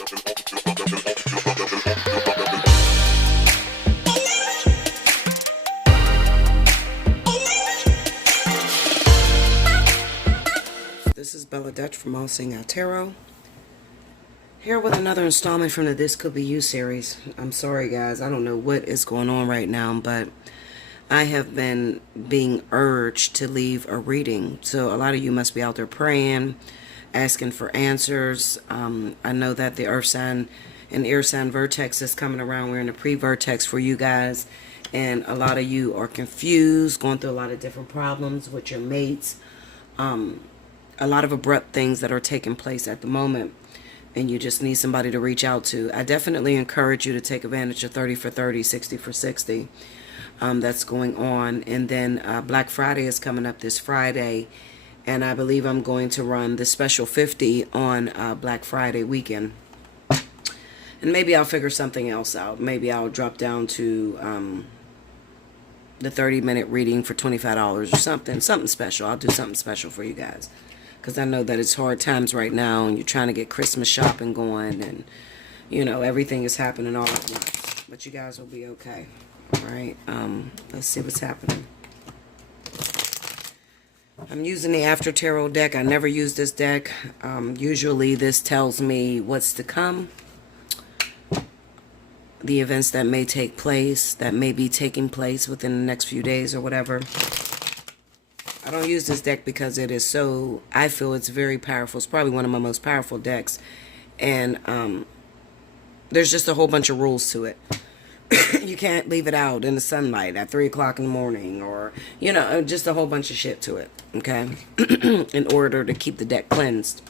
This is Bella Dutch from Allseeingeyetarot, here with another installment from the This Could Be You series. I'm sorry guys, I don't know what is going on right now, but I have been being urged to leave a reading. So a lot of you must be out there praying, asking for answers. I know that the earth sign and air sign vertex is coming around. We're in the pre-vertex for you guys, and a lot of you are confused, going through a lot of different problems with your mates. A lot of abrupt things that are taking place at the moment, and you just need somebody to reach out to. I definitely encourage you to take advantage of 30 for 30, 60 for 60 that's going on. And then Black Friday is coming up this Friday, and I believe I'm going to run the special 50 on Black Friday weekend. And maybe I'll figure something else out. Maybe I'll drop down to the 30-minute reading for $25 or something special. I'll do something special for you guys, because I know that it's hard times right now, and you're trying to get Christmas shopping going, and, you know, everything is happening all at once. But you guys will be okay. All right? Let's see what's happening. I'm using the After Tarot deck. I never use this deck. Usually this tells me what's to come, the events that may take place, that may be taking place within the next few days or whatever. I don't use this deck because it is so, I feel it's very powerful. It's probably one of my most powerful decks. And there's just a whole bunch of rules to it. You can't leave it out in the sunlight at 3 o'clock in the morning, or, you know, just a whole bunch of shit to it, okay? In order to keep the deck cleansed.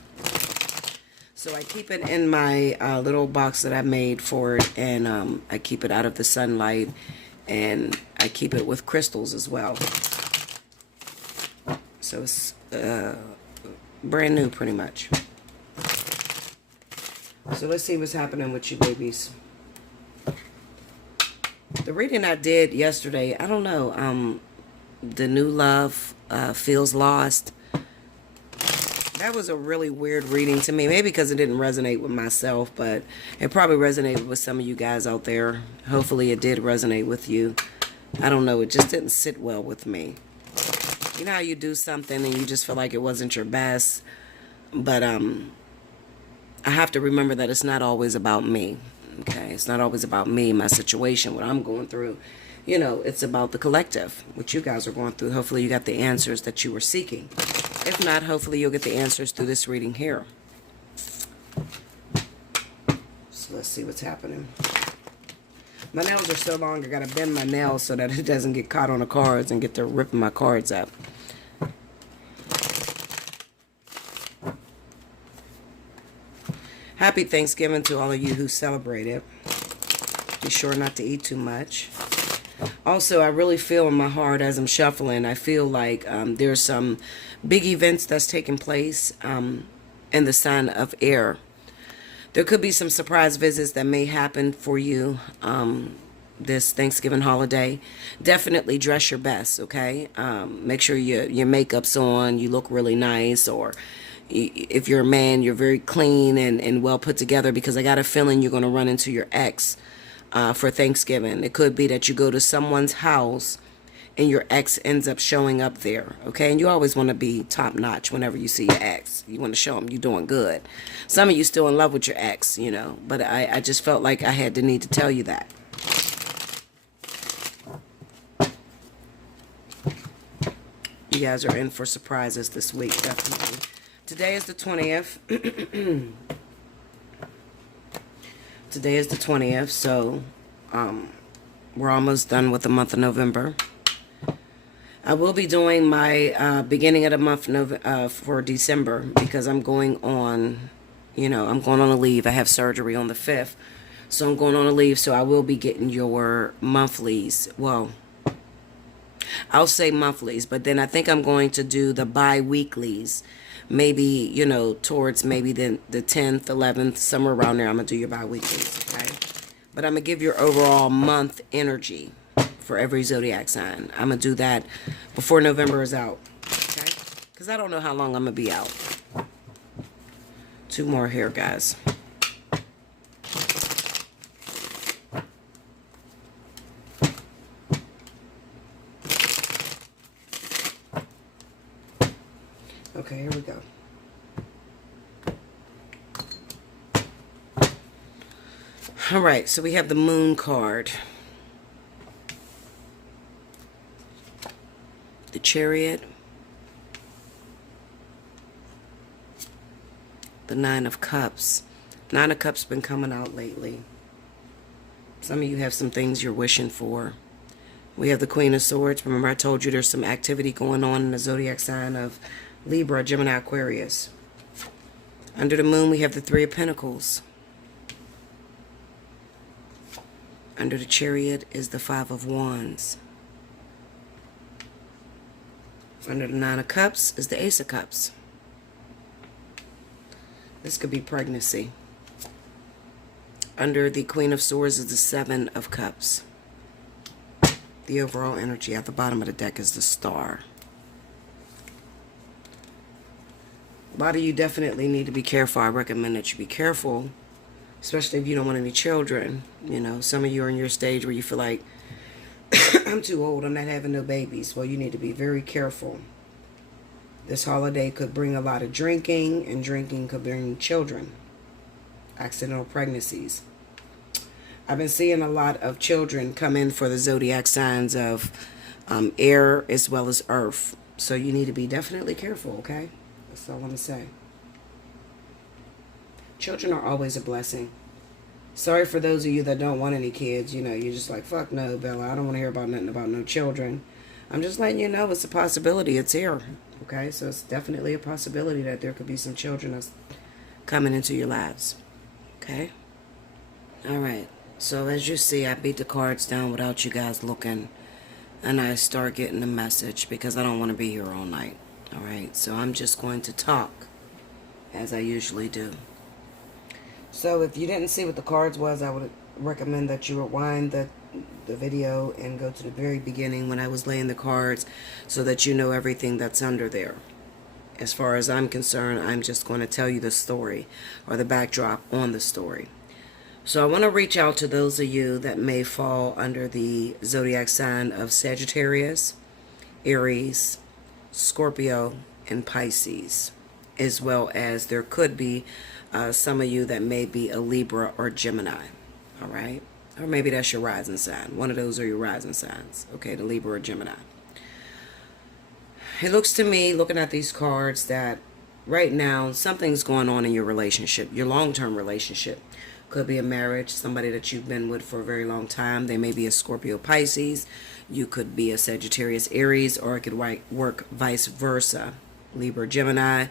So I keep it in my little box that I made for it, and I keep it out of the sunlight, and I keep it with crystals as well. So it's brand new, pretty much. So let's see what's happening with you babies. The reading I did yesterday, I don't know, the new love feels lost. That was a really weird reading to me. Maybe because it didn't resonate with myself, but it probably resonated with some of you guys out there. Hopefully it did resonate with you. I don't know, it just didn't sit well with me. You know how you do something and you just feel like it wasn't your best, but I have to remember that it's not always about me. Okay, it's not always about me, my situation, what I'm going through. You know, it's about the collective, what you guys are going through. Hopefully you got the answers that you were seeking. If not, hopefully you'll get the answers through this reading here. So let's see what's happening. My nails are so long, I gotta bend my nails so that it doesn't get caught on the cards and get to ripping my cards up. Happy Thanksgiving to all of you who celebrate it. Be sure not to eat too much. Also, I really feel in my heart as I'm shuffling, I feel like there's some big events that's taking place in the sign of air. There could be some surprise visits that may happen for you this Thanksgiving holiday. Definitely dress your best, okay? Make sure your makeup's on, you look really nice, or if you're a man, you're very clean and well put together, because I got a feeling you're going to run into your ex for Thanksgiving. It could be that you go to someone's house and your ex ends up showing up there, okay? And you always want to be top-notch whenever you see your ex. You want to show them you're doing good. Some of you still in love with your ex, you know, but I just felt like I had the need to tell you that. You guys are in for surprises this week, definitely. Today is the 20th. Today is the 20th, so we're almost done with the month of November. I will be doing my beginning of the month for December, because I'm going on, you know, I'm going on a leave. I have surgery on the 5th, so I'm going on a leave, so I will be getting your monthlies. Well, I'll say monthlies, but then I think I'm going to do the bi-weeklies. Maybe, you know, towards maybe the 10th, 11th, somewhere around there, I'm going to do your bi-weeklies, okay? But I'm going to give your overall month energy for every zodiac sign. I'm going to do that before November is out, okay? Because I don't know how long I'm going to be out. 2 more here, guys. All right, so we have the Moon card, the Chariot, the Nine of Cups. Nine of Cups been coming out lately. Some of you have some things you're wishing for. We have the Queen of Swords. Remember I told you there's some activity going on in the zodiac sign of Libra, Gemini, Aquarius. Under the Moon, we have the Three of Pentacles. Under the Chariot is the Five of Wands. Under the Nine of Cups is the Ace of Cups. This could be pregnancy. Under the Queen of Swords is the Seven of Cups. The overall energy at the bottom of the deck is the Star. A lot of you definitely need to be careful. I recommend that you be careful, especially if you don't want any children. You know, some of you are in your stage where you feel like, I'm too old, I'm not having no babies. Well, you need to be very careful. This holiday could bring a lot of drinking, and drinking could bring children. Accidental pregnancies. I've been seeing a lot of children come in for the zodiac signs of air as well as earth. So you need to be definitely careful, okay? That's all I'm going to say. Children are always a blessing. Sorry for those of you that don't want any kids. You know, you're just like, fuck no, Bella. I don't want to hear about nothing about no children. I'm just letting you know it's a possibility. It's here. Okay? So it's definitely a possibility that there could be some children that's coming into your lives. Okay? All right. So as you see, I beat the cards down without you guys looking. And I start getting the message because I don't want to be here all night. All right? So I'm just going to talk as I usually do. So if you didn't see what the cards was, I would recommend that you rewind the video and go to the very beginning when I was laying the cards so that you know everything that's under there. As far as I'm concerned, I'm just going to tell you the story or the backdrop on the story. So I want to reach out to those of you that may fall under the zodiac sign of Sagittarius, Aries, Scorpio, and Pisces, as well as there could be some of you that may be a Libra or Gemini, all right? Or maybe that's your rising sign. One of those are your rising signs, okay, the Libra or Gemini. It looks to me, looking at these cards, that right now something's going on in your relationship, your long-term relationship. Could be a marriage, somebody that you've been with for a very long time. They may be a Scorpio, Pisces. You could be a Sagittarius, Aries, or it could work vice versa. Libra, Gemini.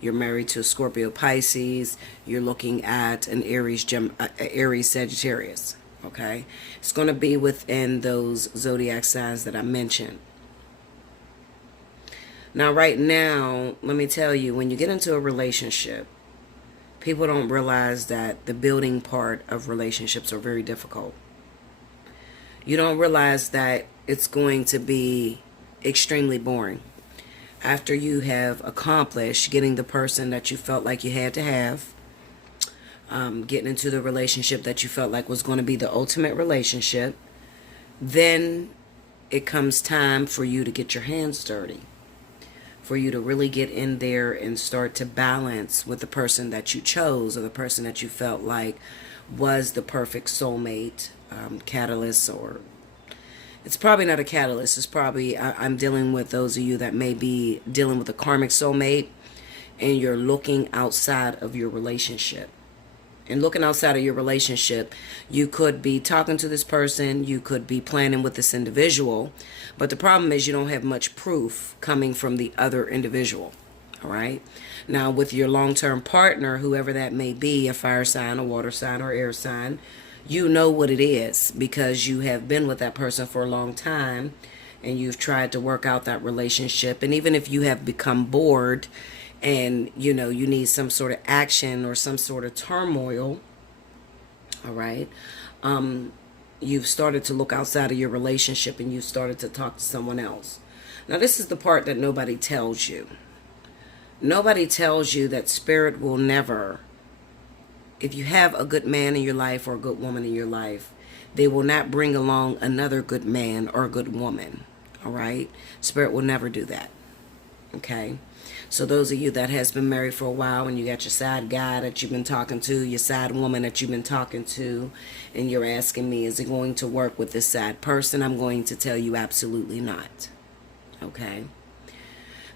You're married to a Scorpio, Pisces. You're looking at an Aries, Aries, Sagittarius. Okay? It's going to be within those zodiac signs that I mentioned. Now, right now, let me tell you, when you get into a relationship, people don't realize that the building part of relationships are very difficult. You don't realize that it's going to be extremely boring. After you have accomplished getting the person that you felt like you had to have, getting into the relationship that you felt like was going to be the ultimate relationship, then it comes time for you to get your hands dirty. For you to really get in there and start to balance with the person that you chose or the person that you felt like was the perfect soulmate, catalyst, or it's probably not a catalyst. It's probably, I'm dealing with those of you that may be dealing with a karmic soulmate and you're looking outside of your relationship. And looking outside of your relationship, you could be talking to this person, you could be planning with this individual, but the problem is you don't have much proof coming from the other individual, all right? Now, with your long-term partner, whoever that may be, a fire sign, a water sign, or air sign, you know what it is because you have been with that person for a long time and you've tried to work out that relationship. And even if you have become bored and, you know, you need some sort of action or some sort of turmoil, all right, you've started to look outside of your relationship and you've started to talk to someone else. Now, this is the part that nobody tells you. Nobody tells you that spirit will never, if you have a good man in your life or a good woman in your life, they will not bring along another good man or a good woman, all right? Spirit will never do that. Okay. So those of you that has been married for a while and you got your side guy that you've been talking to, your side woman that you've been talking to, and you're asking me, is it going to work with this side person? I'm going to tell you absolutely not. Okay.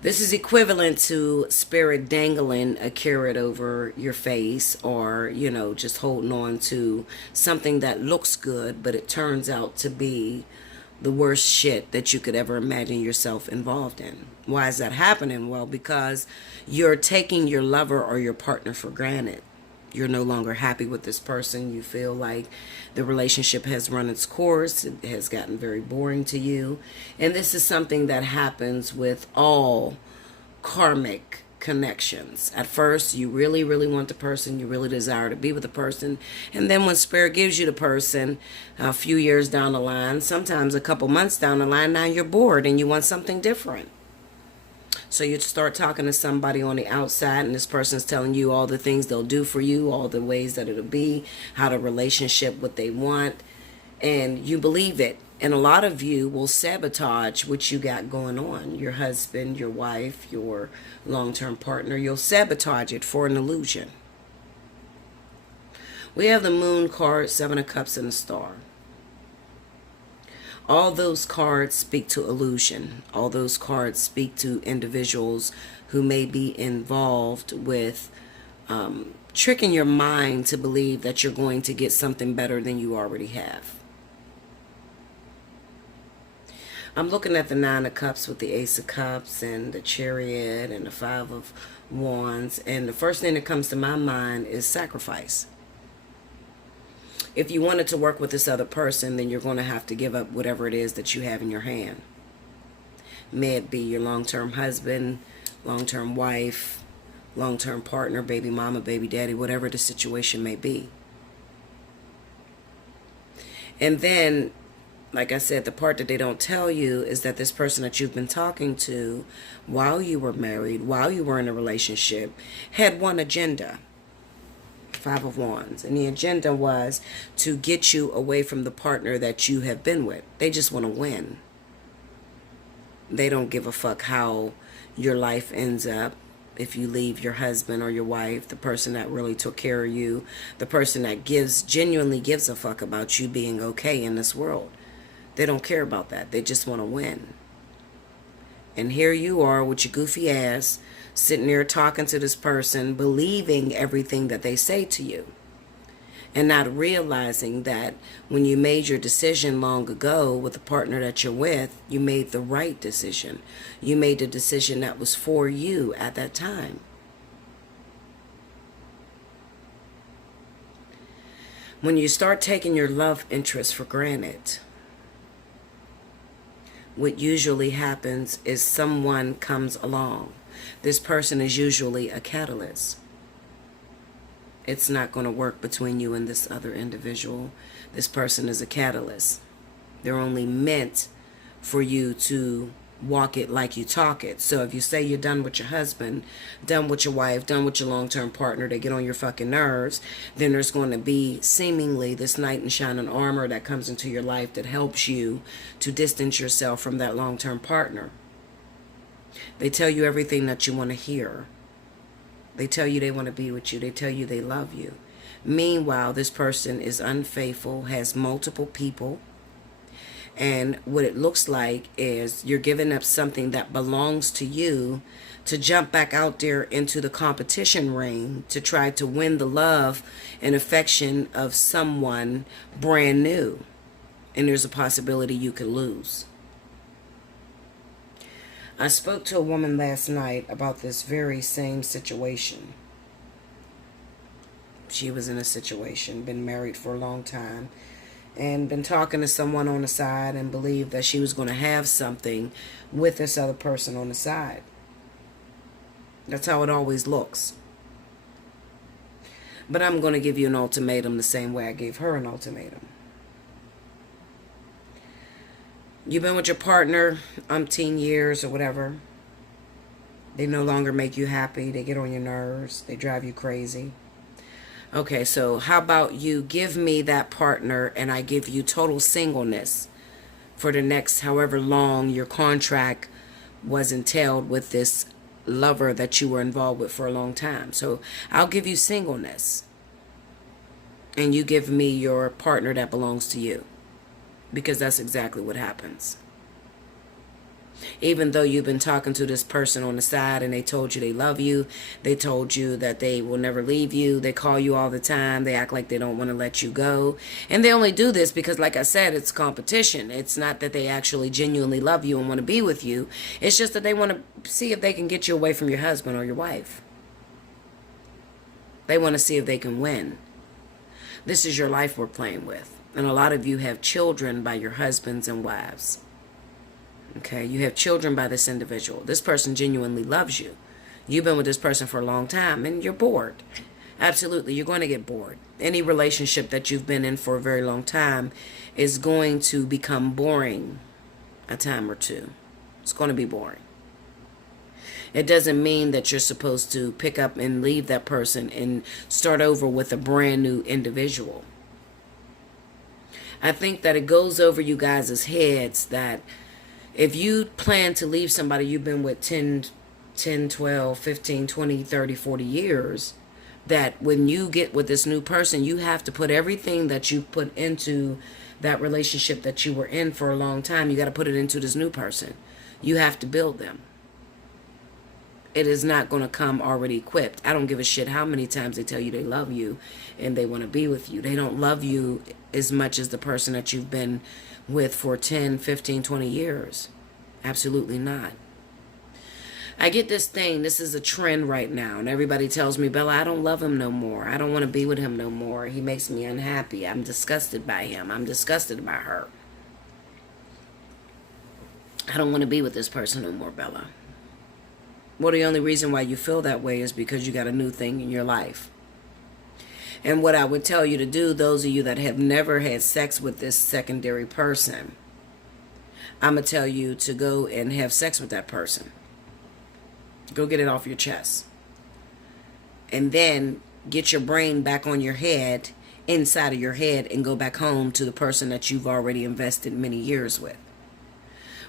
This is equivalent to spirit dangling a carrot over your face, or, just holding on to something that looks good, but it turns out to be the worst shit that you could ever imagine yourself involved in. Why is that happening? Well, because you're taking your lover or your partner for granted. You're no longer happy with this person. You feel like the relationship has run its course. It has gotten very boring to you. And this is something that happens with all karmic connections. At first, you really, really want the person. You really desire to be with the person. And then when spirit gives you the person, a few years down the line, sometimes a couple months down the line, now you're bored and you want something different. So you start talking to somebody on the outside, and this person's telling you all the things they'll do for you, all the ways that it'll be, how the relationship, what they want, and you believe it. And a lot of you will sabotage what you got going on. Your husband, your wife, your long-term partner, you'll sabotage it for an illusion. We have the Moon card, Seven of Cups, and the Star. All those cards speak to illusion. All those cards speak to individuals who may be involved with tricking your mind to believe that you're going to get something better than you already have. I'm looking at the Nine of Cups with the Ace of Cups and the Chariot and the Five of Wands. And the first thing that comes to my mind is sacrifice. If you wanted to work with this other person, then you're going to have to give up whatever it is that you have in your hand. May it be your long-term husband, long-term wife, long-term partner, baby mama, baby daddy, whatever the situation may be. And then, like I said, the part that they don't tell you is that this person that you've been talking to while you were married, while you were in a relationship, had one agenda. Five of Wands. And the agenda was to get you away from the partner that you have been with. They just want to win. They don't give a fuck how your life ends up. If you leave your husband or your wife, the person that really took care of you, the person that genuinely gives a fuck about you being okay in this world. They don't care about that. They just want to win. And here you are with your goofy ass sitting there talking to this person, believing everything that they say to you, and not realizing that when you made your decision long ago with the partner that you're with, you made the right decision. You made the decision that was for you at that time. When you start taking your love interest for granted, what usually happens is someone comes along. This person is usually a catalyst. It's not going to work between you and this other individual. This person is a catalyst. They're only meant for you to walk it like you talk it. So if you say you're done with your husband, done with your wife, done with your long-term partner, they get on your fucking nerves, then there's going to be seemingly this knight in shining armor that comes into your life that helps you to distance yourself from that long-term partner. They tell you everything that you want to hear. They tell you they want to be with you. They tell you they love you. Meanwhile, this person is unfaithful, has multiple people. And what it looks like is you're giving up something that belongs to you to jump back out there into the competition ring to try to win the love and affection of someone brand new. And there's a possibility you could lose. I spoke to a woman last night about this very same situation. She was in a situation, been married for a long time, and been talking to someone on the side and believed that she was going to have something with this other person on the side. That's how it always looks. But I'm going to give you an ultimatum the same way I gave her an ultimatum. You've been with your partner umpteen years or whatever. They no longer make you happy. They get on your nerves. They drive you crazy. Okay, so how about you give me that partner and I give you total singleness for the next however long your contract was entailed with this lover that you were involved with for a long time. So I'll give you singleness, and you give me your partner that belongs to you, because that's exactly what happens. Even though you've been talking to this person on the side and they told you they love you, they told you that they will never leave you, they call you all the time, they act like they don't want to let you go. And they only do this because, like I said, it's competition. It's not that they actually genuinely love you and want to be with you. It's just that they want to see if they can get you away from your husband or your wife. They want to see if they can win. This is your life we're playing with. And a lot of you have children by your husbands and wives. Okay, you have children by this individual. This person genuinely loves you. You've been with this person for a long time and you're bored. Absolutely, you're going to get bored. Any relationship that you've been in for a very long time is going to become boring a time or two. It's going to be boring. It doesn't mean that you're supposed to pick up and leave that person and start over with a brand new individual. I think that it goes over you guys' heads that if you plan to leave somebody you've been with 10, 12, 15, 20, 30, 40 years, that when you get with this new person, you have to put everything that you put into that relationship that you were in for a long time, you got to put it into this new person. You have to build them. It is not going to come already equipped. I don't give a shit how many times they tell you they love you and they want to be with you. They don't love you as much as the person that you've been with for 10, 15, 20 years. Absolutely not. I get this thing, this is a trend right now, and everybody tells me, Bella, I don't love him no more. I don't want to be with him no more. He makes me unhappy. I'm disgusted by him. I'm disgusted by her. I don't want to be with this person no more, Bella. Well, the only reason why you feel that way is because you got a new thing in your life. And what I would tell you to do, those of you that have never had sex with this secondary person, I'm going to tell you to go and have sex with that person. Go get it off your chest. And then get your brain back on your head, inside of your head, and go back home to the person that you've already invested many years with.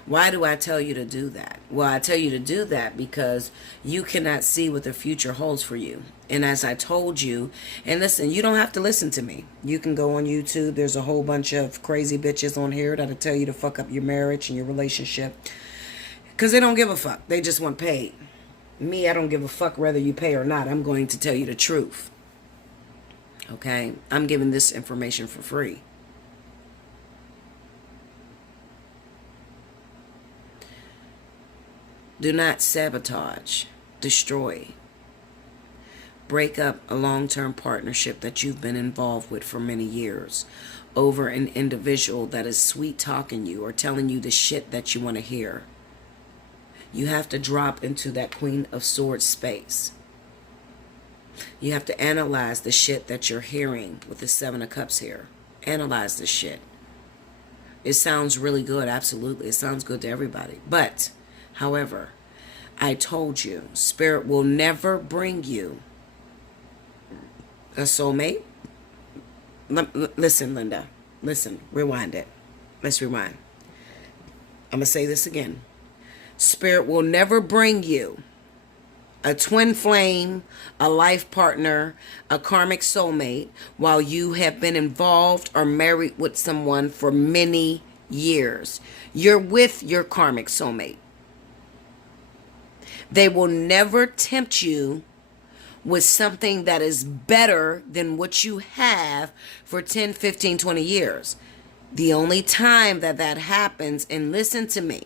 Why do I tell you to do that? Well, I tell you to do that because you cannot see what the future holds for you. And as I told you, and listen, you don't have to listen to me. You can go on YouTube. There's a whole bunch of crazy bitches on here that'll tell you to fuck up your marriage and your relationship. Because they don't give a fuck. They just want paid. Me, I don't give a fuck whether you pay or not. I'm going to tell you the truth. Okay? I'm giving this information for free. Do not sabotage, destroy, break up a long-term partnership that you've been involved with for many years over an individual that is sweet-talking you or telling you the shit that you want to hear. You have to drop into that Queen of Swords space. You have to analyze the shit that you're hearing with the Seven of Cups here. Analyze the shit. It sounds really good, absolutely. It sounds good to everybody. But however, I told you, Spirit will never bring you a soulmate. Listen, Linda. Listen, rewind it. Let's rewind. I'm going to say this again. Spirit will never bring you a twin flame, a life partner, a karmic soulmate while you have been involved or married with someone for many years. You're with your karmic soulmate. They will never tempt you with something that is better than what you have for 10, 15, 20 years. The only time that that happens, and listen to me,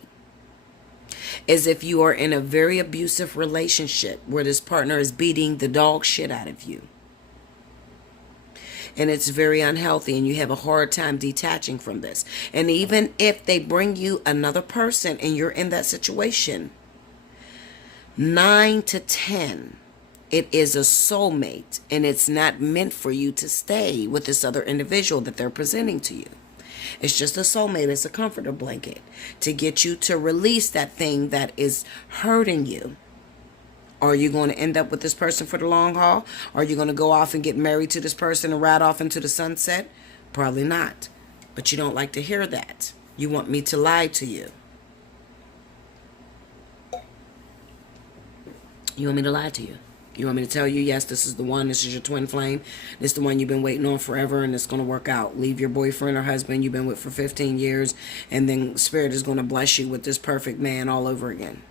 is if you are in a very abusive relationship where this partner is beating the dog shit out of you. And it's very unhealthy and you have a hard time detaching from this. And even if they bring you another person and you're in that situation, 9 to 10, it is a soulmate and it's not meant for you to stay with this other individual that they're presenting to you. It's just a soulmate. It's a comforter blanket to get you to release that thing that is hurting you. Are you going to end up with this person for the long haul? Are you going to go off and get married to this person and ride off into the sunset? Probably not. But you don't like to hear that. You want me to lie to you. You want me to lie to you? You want me to tell you, yes, this is the one, this is your twin flame, this is the one you've been waiting on forever, and it's going to work out. Leave your boyfriend or husband you've been with for 15 years, and then Spirit is going to bless you with this perfect man all over again.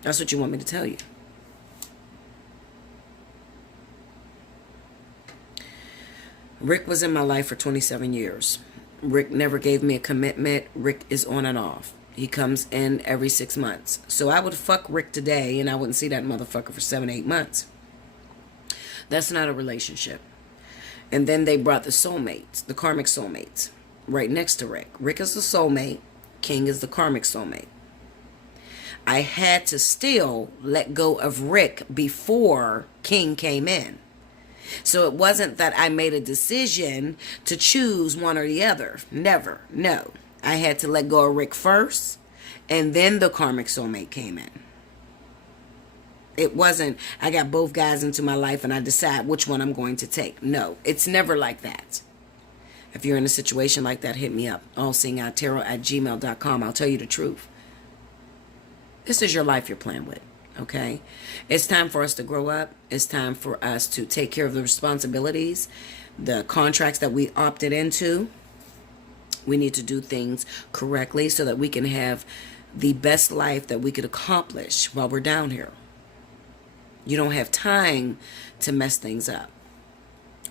That's what you want me to tell you. Rick was in my life for 27 years. Rick never gave me a commitment. Rick is on and off. He comes in every 6 months. So I would fuck Rick today and I wouldn't see that motherfucker for 7, 8 months. That's not a relationship. And then they brought the soulmates, the karmic soulmates, right next to Rick. Rick is the soulmate. King is the karmic soulmate. I had to still let go of Rick before King came in. So it wasn't that I made a decision to choose one or the other. Never. No. I had to let go of Rick first, and then the karmic soulmate came in. It wasn't, I got both guys into my life and I decide which one I'm going to take. No, it's never like that. If you're in a situation like that, hit me up. Allseeingeyetarot@gmail.com. I'll tell you the truth. This is your life you're playing with. Okay, it's time for us to grow up. It's time for us to take care of the responsibilities, the contracts that we opted into. We need to do things correctly so that we can have the best life that we could accomplish while we're down here. You don't have time to mess things up.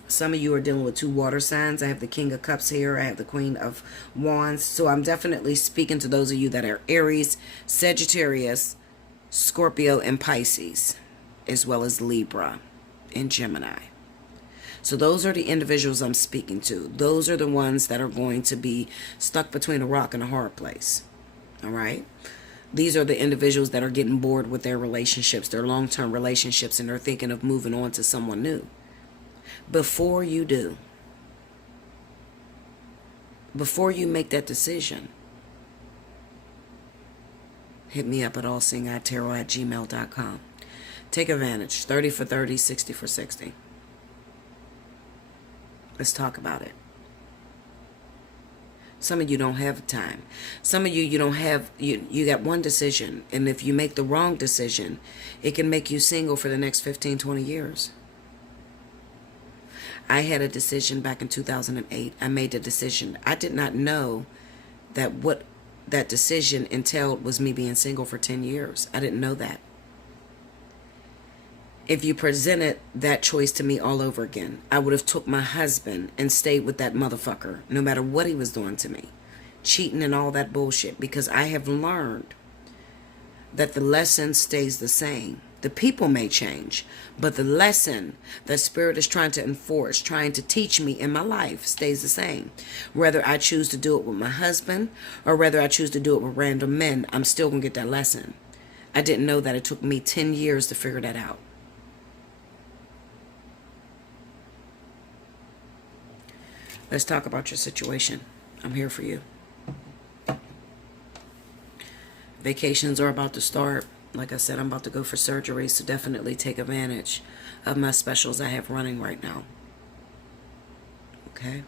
Some of you are dealing with 2 water signs. I have the King of Cups here. I have the Queen of Wands. So I'm definitely speaking to those of you that are Aries, Sagittarius, Scorpio, and Pisces, as well as Libra and Gemini. So those are the individuals I'm speaking to. Those are the ones that are going to be stuck between a rock and a hard place. All right? These are the individuals that are getting bored with their relationships, their long-term relationships, and they're thinking of moving on to someone new. Before you do, before you make that decision, hit me up at allseeingeyetarot@gmail.com. Take advantage. 30 for 30, 60 for 60. Let's talk about it. Some of you don't have time. Some of you don't have, you got one decision. And if you make the wrong decision, it can make you single for the next 15, 20 years. I had a decision back in 2008. I made the decision. I did not know that what that decision entailed was me being single for 10 years. I didn't know that. If you presented that choice to me all over again, I would have took my husband and stayed with that motherfucker, no matter what he was doing to me. Cheating and all that bullshit. Because I have learned that the lesson stays the same. The people may change, but the lesson that Spirit is trying to enforce, trying to teach me in my life stays the same. Whether I choose to do it with my husband or whether I choose to do it with random men, I'm still going to get that lesson. I didn't know that it took me 10 years to figure that out. Let's talk about your situation. I'm here for you. Vacations are about to start. Like I said, I'm about to go for surgery, so definitely take advantage of my specials I have running right now. Okay?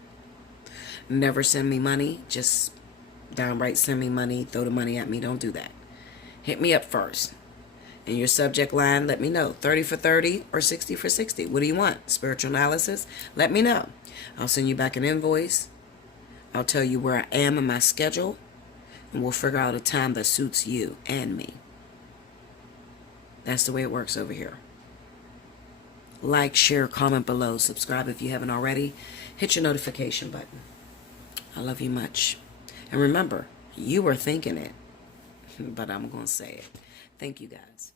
Never send me money. Just downright send me money. Throw the money at me. Don't do that. Hit me up first. In your subject line, let me know. 30 for 30 or 60 for 60. What do you want? Spiritual analysis? Let me know. I'll send you back an invoice. I'll tell you where I am in my schedule. And we'll figure out a time that suits you and me. That's the way it works over here. Like, share, comment below. Subscribe if you haven't already. Hit your notification button. I love you much. And remember, you were thinking it. But I'm going to say it. Thank you guys.